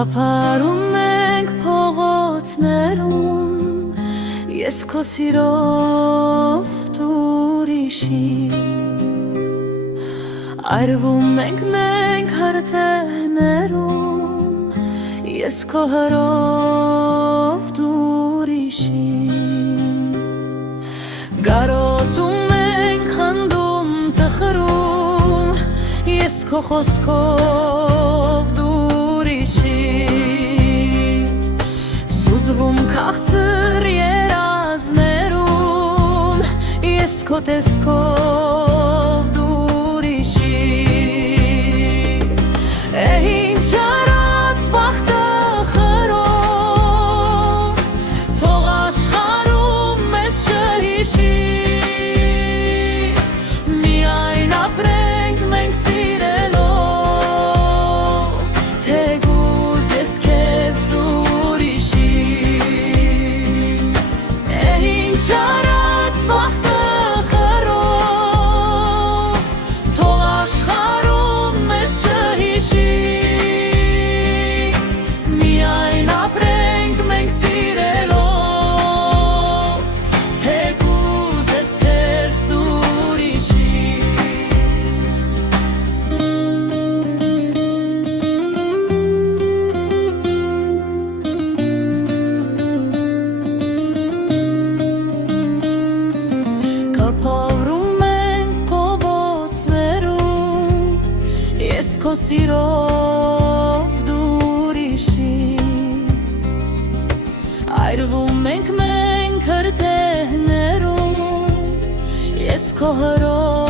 Թափարում ենք փողոցներում, ես քո սիրով ուրիշի, այրվում ենք մենք հրթեհներում, ես քո հրով ուրիշի, գարոտում ենք խնդում տխրում, ես քո խոսքով Սուզվում քաղցր երազներում, ես քո տեսքով ուրիշի, ինչ արած բախտը խրով, թող աշխարհում մեզ չհիշի, միայն ապրենք մենք սիրելով, թեկուզ ես քեզ Շարած բախտը խրով, թող աշխարհում մեզ չհիշի, միայն ապրենք մենք սիրելով, թեկուզ ես քեզ ուրիշի Փորում ենք փողոցներում, ես քո սիրով ուրիշի, այրվում ենք մենք հրթեհներում, ես քո հրով